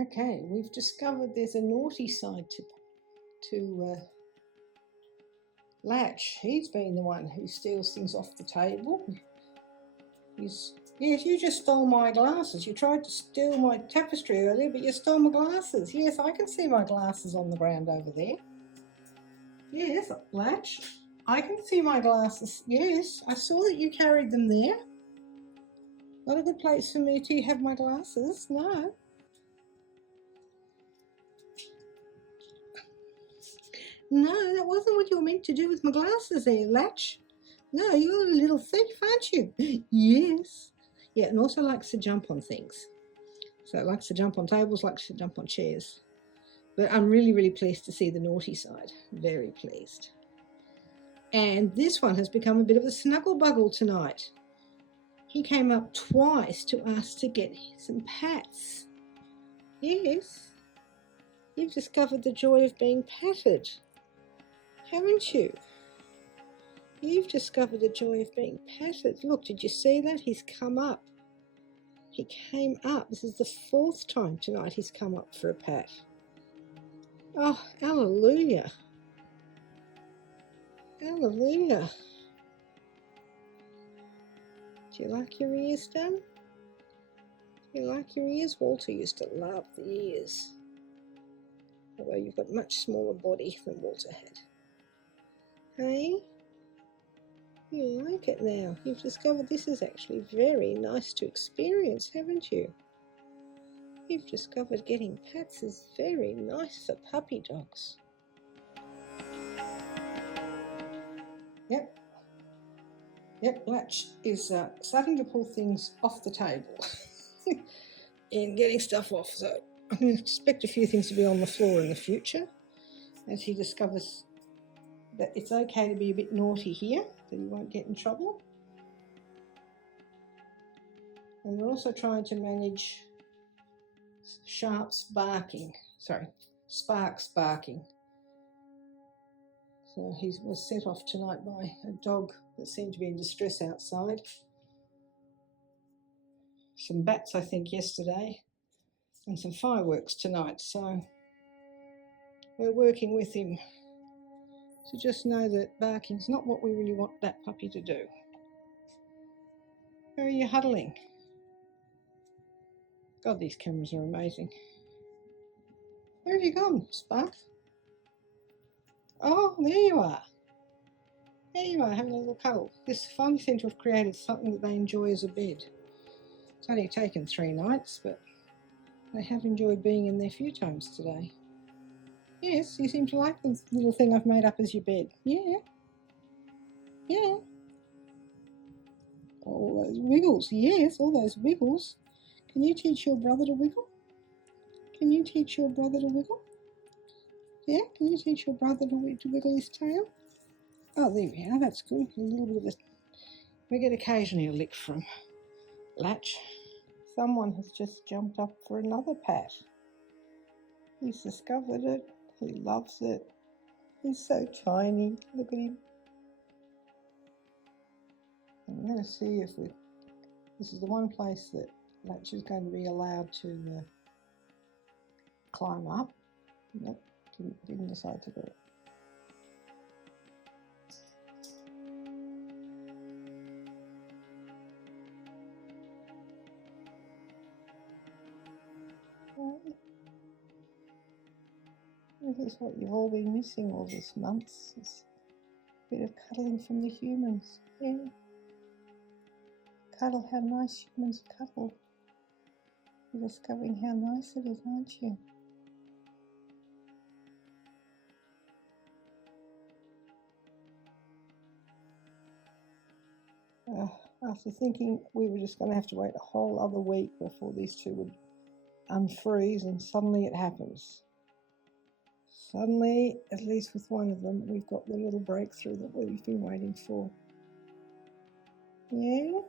Okay, we've discovered there's a naughty side to Latch. He's been the one who steals things off the table. Yes, you just stole my glasses. You tried to steal my tapestry earlier, but you stole my glasses. Yes, I can see my glasses on the ground over there. Yes, Latch, I can see my glasses. Yes, I saw that you carried them there. Not a good place for me to have my glasses, no. No, that wasn't what you were meant to do with my glasses there, Latch. No, you're a little thief, aren't you? Yes. Yeah, and also likes to jump on things. So it likes to jump on tables, likes to jump on chairs. But I'm really, really pleased to see the naughty side. Very pleased. And this one has become a bit of a snuggle buggle tonight. He came up twice to ask to get some pats. Yes. You've discovered the joy of being patted, haven't you? You've discovered the joy of being patted. Look, did you see that? He's come up. He came up. This is the 4th time tonight he's come up for a pat. Oh, hallelujah. Hallelujah. Do you like your ears done? Do you like your ears? Walter used to love the ears. Although you've got a much smaller body than Walter had. Hey? You like it now. You've discovered this is actually very nice to experience, haven't you? You've discovered getting pats is very nice for puppy dogs. Yep, Latch is starting to pull things off the table and getting stuff off. So I'm going to expect a few things to be on the floor in the future as he discovers that it's okay to be a bit naughty here, that he won't get in trouble. And we're also trying to manage Sparks barking. So he was set off tonight by a dog that seemed to be in distress outside. Some bats, I think, yesterday, and some fireworks tonight. So we're working with him. So just know that barking's not what we really want that puppy to do. Where are you huddling? God, these cameras are amazing. Where have you gone, Spark? Oh, there you are. There you are, having a little cuddle. This finally seemed to have created something that they enjoy as a bed. It's only taken 3 nights, but they have enjoyed being in there a few times today. Yes, you seem to like the little thing I've made up as your bed. Yeah. Yeah. All those wiggles. Yes, all those wiggles. Can you teach your brother to wiggle? Can you teach your brother to wiggle? Yeah, can you teach your brother to wiggle his tail? Oh, there we are. That's good. A little bit of a... We get occasionally a lick from Latch. Someone has just jumped up for another pat. He's discovered it. He loves it. He's so tiny. Look at him. I'm going to see if we... This is the one place that Latch is going to be allowed to climb up. Nope, didn't decide to do it. This is what you've all been missing all these months. It's a bit of cuddling from the humans. Yeah. Cuddle, how nice humans cuddle. You're discovering how nice it is, aren't you? After thinking we were just going to have to wait a whole other week before these two would unfreeze, and suddenly it happens. Suddenly, at least with one of them, we've got the little breakthrough that we've been waiting for. Yeah?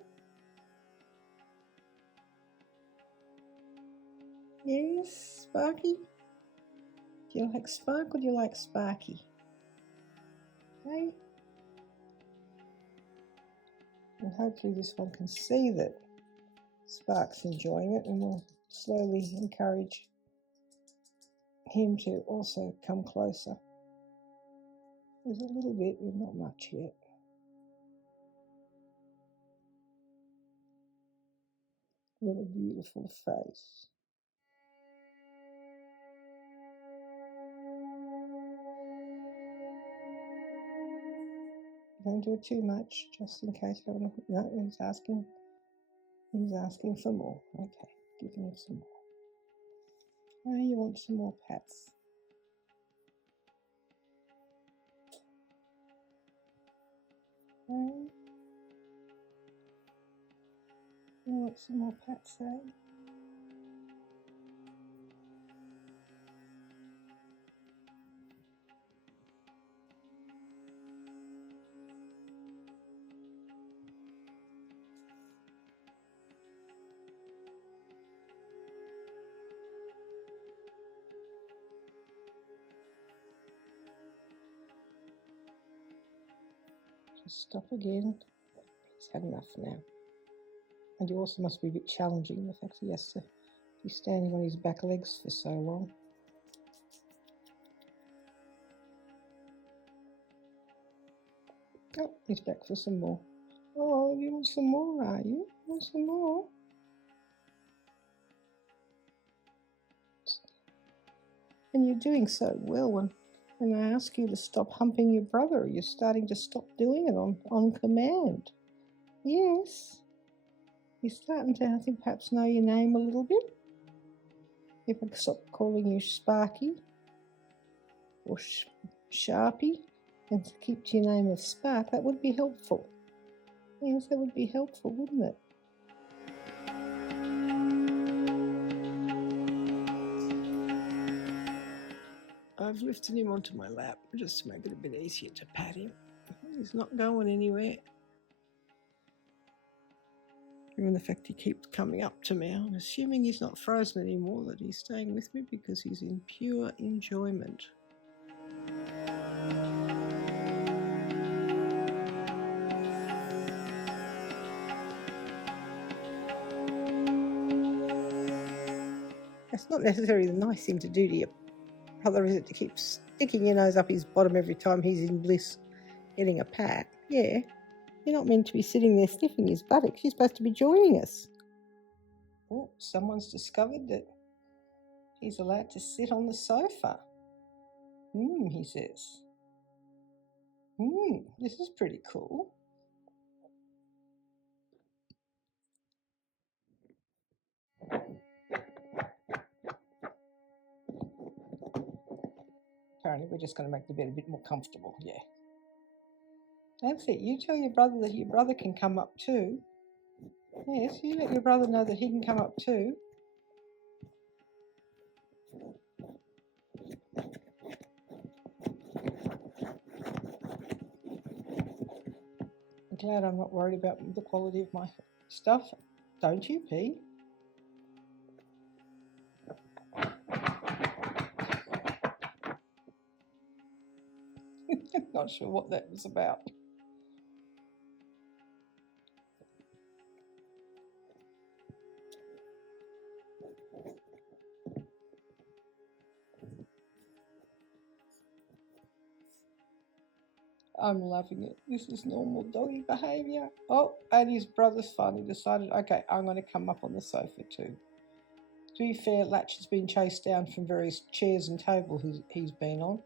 Yes, Sparky? Do you like Spark or do you like Sparky? Okay? And hopefully this one can see that Spark's enjoying it, and will slowly encourage him to also come closer. There's a little bit, but not much yet. What a beautiful face. Don't do it too much, just in case you want to. No, he's asking for more. Okay, giving him some more. Oh, you want some more pats? Oh, you want some more pats, eh? Just stop again. He's had enough now. And he also must be a bit challenging, the fact he has to be standing on his back legs for so long. Oh, he's back for some more. Oh, you want some more, are you? You want some more? And you're doing so well when I ask you to stop humping your brother, you're starting to stop doing it on command. Yes. You're starting to, I think, perhaps know your name a little bit. If I stop calling you Sparky or Sharpie and keep to your name of Spark, that would be helpful. Yes, that would be helpful, wouldn't it? I've lifted him onto my lap just to make it a bit easier to pat him. He's not going anywhere. Given the fact he keeps coming up to me, I'm assuming he's not frozen anymore, that he's staying with me because he's in pure enjoyment. That's not necessarily the nice thing to do to your brother, is it, to keep sticking your nose up his bottom every time he's in bliss getting a pat? Yeah, you're not meant to be sitting there sniffing his buttocks. You're supposed to be joining us. Oh, someone's discovered that he's allowed to sit on the sofa. He says. This is pretty cool. Apparently we're just going to make the bed a bit more comfortable, yeah. That's it. You tell your brother that your brother can come up too. Yes, you let your brother know that he can come up too. I'm glad I'm not worried about the quality of my stuff. Don't you, P? Not sure what that was about. I'm loving it. This is normal doggy behaviour. Oh, and his brother's finally decided, okay, I'm going to come up on the sofa too. To be fair, Latch has been chased down from various chairs and tables he's been on.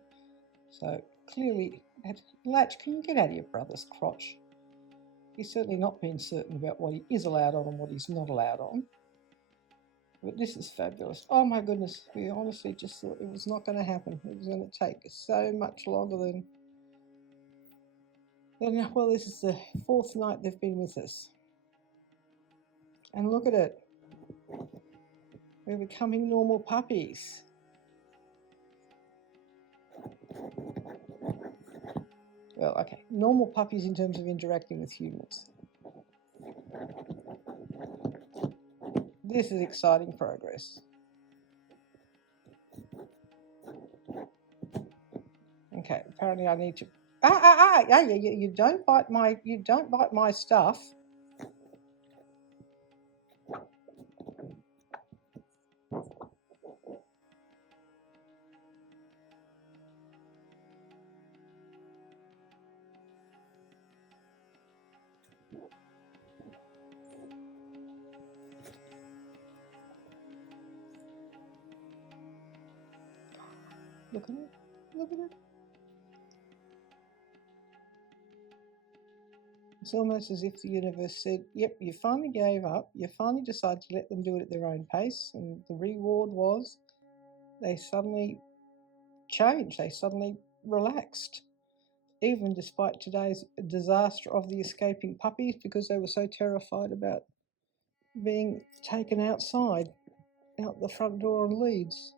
So clearly, Latch, can you get out of your brother's crotch? He's certainly not been certain about what he is allowed on and what he's not allowed on. But this is fabulous. Oh my goodness, we honestly just thought it was not going to happen. It was going to take so much longer than... Well, this is the 4th night they've been with us. And look at it. We're becoming normal puppies. Well, okay, normal puppies in terms of interacting with humans. This is exciting progress. Okay, apparently I need to... You don't bite my stuff. Look at it. Look at it. It's almost as if the universe said, yep, you finally gave up. You finally decided to let them do it at their own pace. And the reward was they suddenly changed. They suddenly relaxed. Even despite today's disaster of the escaping puppies, because they were so terrified about being taken outside, out the front door on Leeds.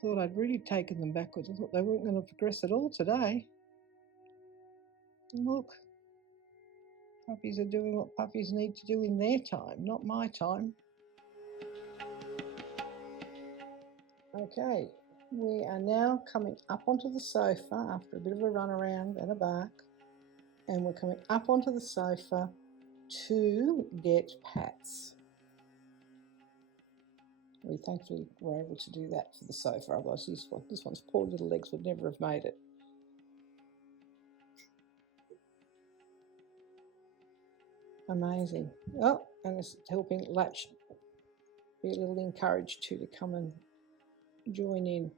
Thought I'd really taken them backwards. I thought they weren't going to progress at all today. Look, puppies are doing what puppies need to do in their time, not my time. Okay, we are now coming up onto the sofa after a bit of a run around and a bark, and we're coming up onto the sofa to get pats. We thankfully were able to do that for the sofa, otherwise this one's poor little legs would never have made it. Amazing. Oh, and it's helping Latch be a little encouraged to come and join in.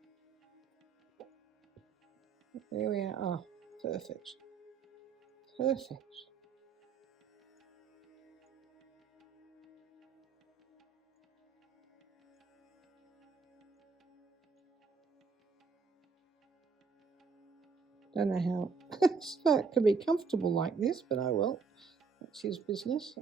There we are. Oh, perfect. Perfect. Don't know how it can be comfortable like this, but oh well, that's his business.